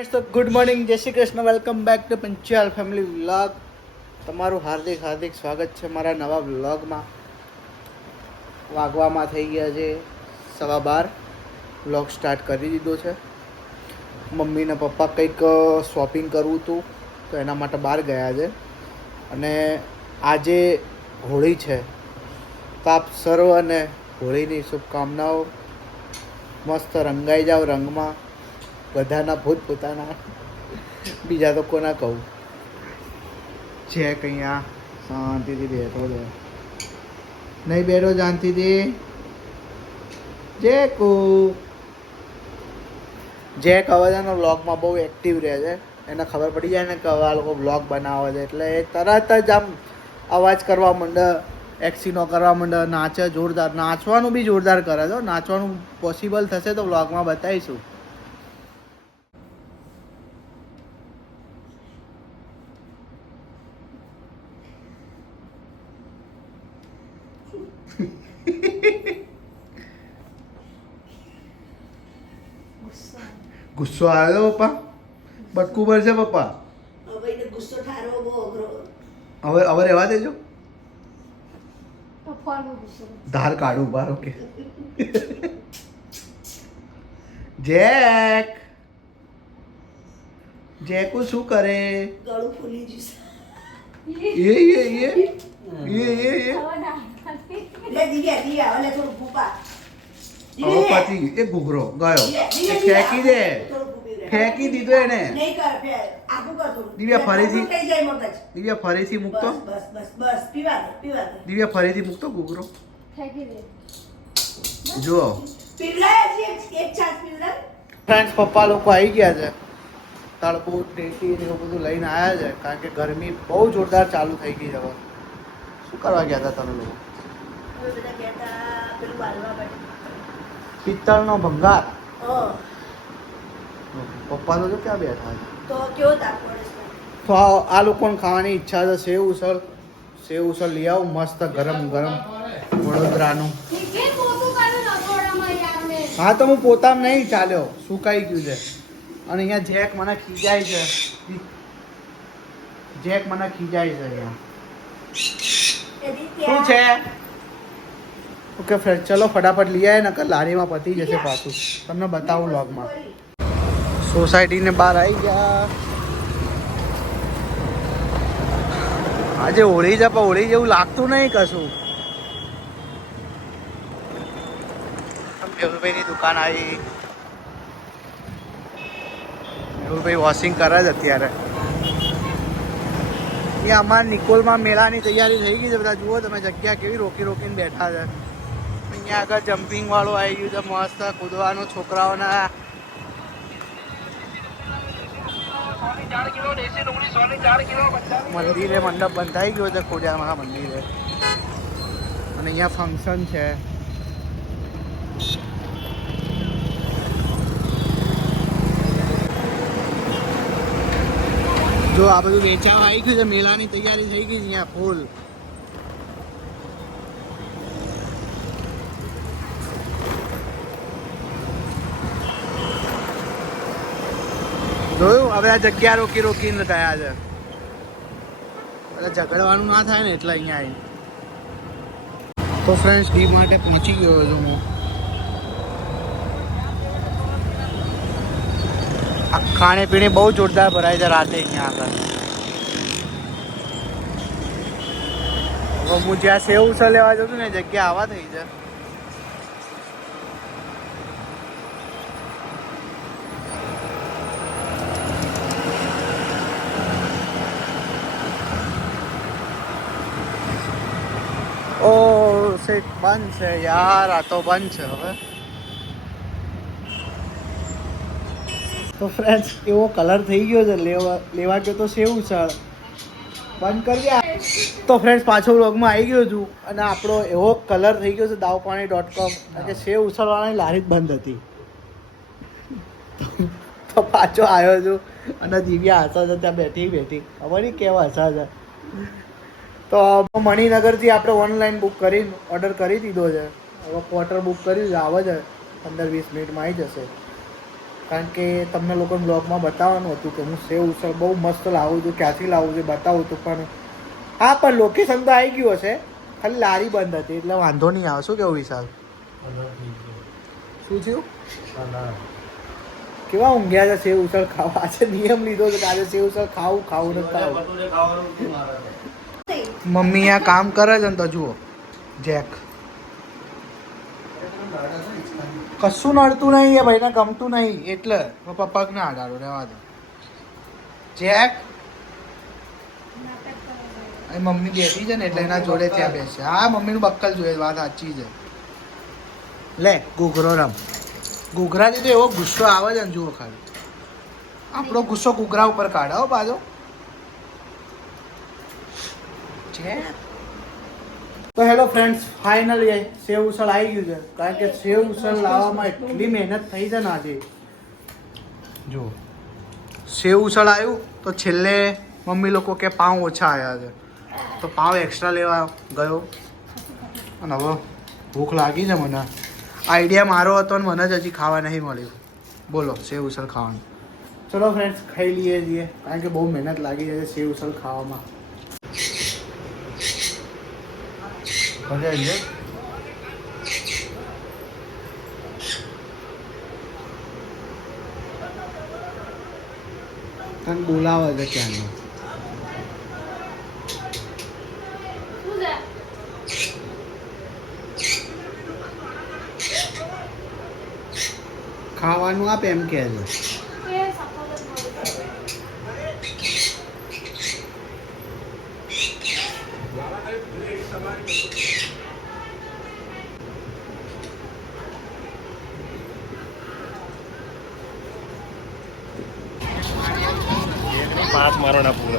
Friends, તો good morning, જય Shri Krishna, welcome back to Panchal family vlog. તમારું હાર્દિક સ્વાગત છે મારા નવા વ્લોગમાં. વાગવામાં થઈ ગયા છે 12:15. વ્લોગ સ્ટાર્ટ કરી દીધો છે. મમ્મી ને પપ્પા કંઈક શોપિંગ કરવું હતું તો એના માટે બહાર ગયા છે. અને આજે હોળી છે, તો આપ સર્વને હોળીની શુભકામનાઓ. મસ્ત રંગાઈ જાઓ રંગમાં, બધાના પોતાના, બીજા તો કોના કહું. છે અહીંયા શાંતિથી બેઠો છે, નહીં બેઠો શાંતિથી. જેક અવાજાનો વ્લોગમાં બહુ એક્ટિવ રહે છે. એને ખબર પડી જાય ને કે હવે આ લોકો વ્લોગ બનાવે છે એટલે એ તરત જ આમ અવાજ કરવા માંડે, એક્સિનો કરવા માંડે, નાચે જોરદાર. નાચવાનું બી જોરદાર કરે છે. નાચવાનું પોસિબલ થશે તો વ્લોગમાં બતાવીશું. ગુસ્સો આવ્યો પપ્પા? બટકું ભરશે પપ્પા? હવે હવે રહેવા દેજો. ધાર કાઢું બાર. ઓકે. જેકુ શું કરે? ગળું ફૂલી જશે. લે દીયા ઓલે થોડું ભૂપા. હવે પતિ એ ઘૂઘરો ગયો. ફેંકી દે. ફેંકી દીધો એને. નહીં કર ફેર. આગુ કર થોડું. દિવ્યા ફરીથી થઈ જાય મગજ. દિવ્યા ફરીથી મૂકતો. બસ પીવા દે. દિવ્યા ફરીથી મૂકતો ઘૂઘરો. ફેંકી દે. જુઓ પીવડાય છે એક ચાસ પીવડાય. ફ્રેન્ડ્સ, પપ્પા લોકો આવી ગયા છે. તળબૂચ, ટેટી ને એવું બધું લઈને આવ્યા છે, કારણ કે ગરમી બહુ જોરદાર ચાલુ થઈ ગઈ છે. હવે શું કરવા ગયા હતા તમે લોકો? હવે બધા કહેતા પેલું બાલવા માટે. પિત્તળનો ભંગાર. હા. પપ્પા તો ક્યાં બેઠા છે? તો કેવો તાપ પડે છે. તો આ લોકોને ખાવાની ઈચ્છા છે સેવ ઉસળ લઈ આવું મસ્ત ગરમ ગરમ વડોદરાનું. હા તો હું પોતામાં નહીં ચાલ્યો, સુકાઈ ગયું છે. અને અહીંયા જેક મને ખીજાય છે. અહીંયા શું છે? ઓકે ફ્રેન્ડ, ચલો ફટાફટ લઈ આવે, નકર લારીમાં પતી જશે પાછું. તમને બતાવું વ્લોગમાં. સોસાયટીને બહાર આવી ગયા. આજે હોળી છે પણ હોળી જેવું લાગતું નહીં કશું. મેહુલભાઈની દુકાન આવી. મેહુલભાઈ વોશિંગ કરે છે અત્યારે. એ અમારા નિકોલમાં મેળાની તૈયારી થઈ ગઈ છે. બધા જુઓ તમે, જગ્યા કેવી રોકીને બેઠા છે. અહીંયા આગળ જમ્પિંગ વાળું આવી ગયું છે, મસ્ત કૂદવાનું છોકરાઓના. મંદિરે મંડપ બંધાઈ ગયો છે, ખોડિયારમાં મંદિરે. અને અહીંયા ફંક્શન છે. જો આ બધું વેચાવા આવી ગયું છે, મેળાની તૈયારી થઈ ગઈ છે અહીંયા ફૂલ. જોયું? હવે આ જગ્યા રોકીને ગયા છે. એટલે ઝઘડવાનું ના થાય ને એટલે અહીંયા આવી. તો ફ્રેન્ડ્સ, ડી માટે પહોંચી ગયો છું હું. આ ખાણે પીણે બહુ જોરદાર ભરાય છે રાતે અહીંયા આગળ. હવે હું જ્યાં સેવ ઉસળ લેવા જતું ને જગ્યા આવા થઈ છે. ઓ શેક બંધ છે યાર, આ તો બંધ છે હવે. તો ફ્રેન્ડ્સ, એવો કલર થઈ ગયો છે. લેવા ગયો તો સેવ ઉસળ બંધ કરી દે. તો ફ્રેન્ડ્સ, પાછો વ્લોગમાં આવી ગયો છું. અને આપણો એવો કલર થઈ ગયો છે દાવપાણી.com, કે સેવ ઉસળવાળાની લારી જ બંધ હતી. તો પાછો આવ્યો છું. અને દિવ્યા હસા છે ત્યાં બેઠી ખબર નહીં કેવા હસા છે. તો મણિનગરથી આપણે ઓનલાઈન બુક કરીને ઓર્ડર કરી દીધો છે. હવે ક્વાર્ટર બુક કર્યું છે, આવે છે 15-20 મિનિટમાં આવી જશે. કારણ કે તમને લોકોને બ્લોગમાં બતાવવાનું હતું કે હું સેવ ઉસળ બહુ મસ્ત લાવું છું, ક્યાંથી લાવું છું બતાવું છું, પણ હા પણ લોકેશન તો આવી ગયું હશે, ખાલી લારી બંધ હતી એટલે વાંધો નહીં આવે. શું કેવું વિશાલ? શું થયું? કેવા ઊંઘ્યા છે સેવ ઉસળ ખાવા? આજે નિયમ લીધો છે કે આજે સેવ ઉસળ ખાવું ને ખાવું. મમ્મી આ કામ કરે છે ને તો જુઓ જેક કશું નડતું નહીં, એ ભાઈને ગમતું નહીં એટલે પપ્પા ના અડાડો રહેવા દો. જેક મમ્મી બેઠી છે ને એટલે એના જોડે ત્યાં બેસે. હા મમ્મીનું બક્કલ જોઈએ, વાત સાચી છે. લે ઘૂઘરો રમ. ઘૂઘરાથી તો એવો ગુસ્સો આવે છે ને જુઓ ખાલી. આપણો ગુસ્સો ઘૂઘરા ઉપર કાઢો પાછો. તો hello friends, finally sev usal આવી ગયું છે. કારણ કે સેવ ઉસળ લાવવામાં એટલી મહેનત થઈ છે ને આજે. જો સેવ ઉસળ આવ્યું તો છેલ્લે મમ્મી લોકો કે પાઉં ઓછા આવ્યા છે તો પાઉં એક્સ્ટ્રા લેવા ગયો. અને હવે ભૂખ લાગી છે મને. આઈડિયા મારો હતો ને મને જ હજી ખાવા નહીં મળ્યું. બોલો સેવ ઉસળ ખાવાનું. ચલો ફ્રેન્ડ્સ ખાઈ લઈએ છીએ કારણ કે બહુ મહેનત લાગી જાય છે સેવ ઉસળ ખાવામાં. મજા આવી જાય. તને બોલાવે છે ક્યાંનો. ખાવાનું આપ એમ કહે છે. पास मारो ना पूरा.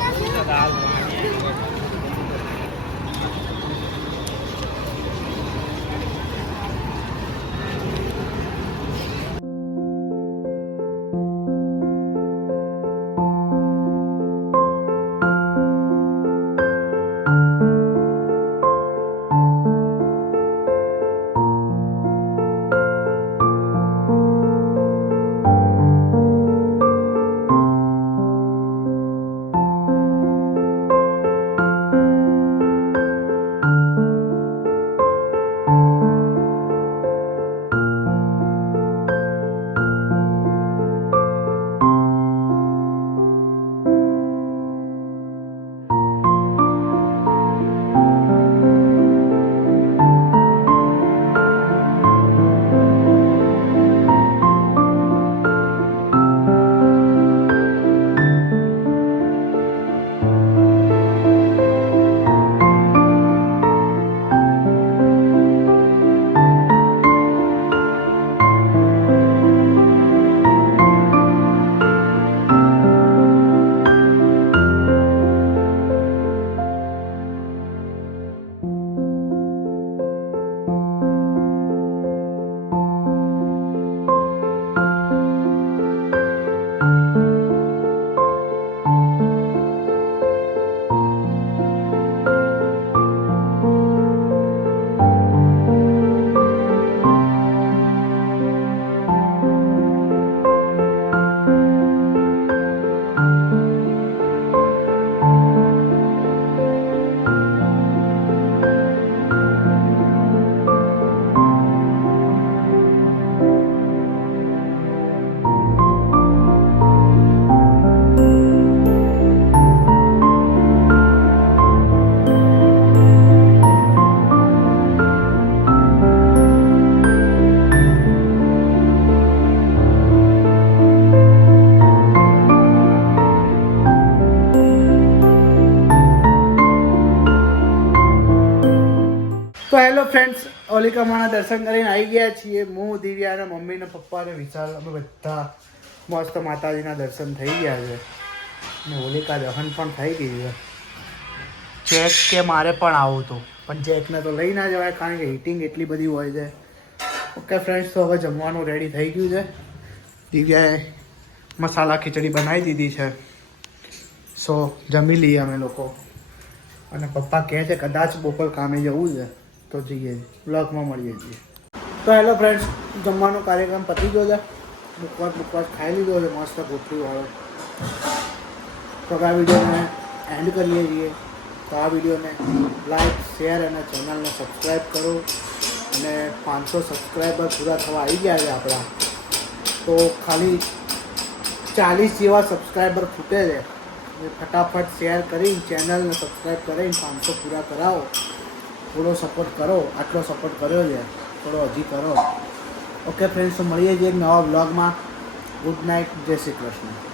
તો હેલો ફ્રેન્ડ્સ, હોલિકામાના દર્શન કરીને આવી ગયા છીએ. હું, દિવ્યા અને મમ્મી ને પપ્પા ને વિશાલ અમે બધા મસ્ત માતાજીના દર્શન થઈ ગયા છે ને હોલિકા દહન પણ થઈ ગઈ છે. જેક કે મારે પણ આવું હતું પણ જેકને તો લઈ ના જવાય કારણ કે હીટિંગ એટલી બધી હોય છે. ઓકે ફ્રેન્ડ્સ, તો હવે જમવાનું રેડી થઈ ગયું છે. દિવ્યાએ મસાલા ખીચડી બનાવી દીધી છે. સો જમી લઈએ અમે લોકો. અને પપ્પા કહે છે કદાચ બપોર કામે જવું છે તો જઈએ, બ્લોગમાં મળીએ છીએ. તો હેલો ફ્રેન્ડ્સ, જમવાનો કાર્યક્રમ પતી ગયો છે. મુખવાસ ખાઈ લીધો છે મસ્ત ગોઠવીવાળો. તો આ વિડીયોને એન્ડ કરીએ છીએ. તો આ વિડીયોને લાઈક શેર અને ચેનલને સબસ્ક્રાઈબ કરો. અને 500 સબસ્ક્રાઈબર પૂરા થવા આવી ગયા છે આપણા. તો ખાલી 40 જેવા સબસ્ક્રાઈબર ખૂટે છે. ફટાફટ શેર કરી ચેનલને સબસ્ક્રાઈબ કરીને 500 પૂરા કરાવો. થોડો સપોર્ટ કરો. આટલો સપોર્ટ કર્યો છે, થોડો હજી કરો. ઓકે ફ્રેન્ડ્સ, તો મળીએ છીએ એક નવા બ્લોગમાં. ગુડ નાઇટ, જય શ્રી કૃષ્ણ.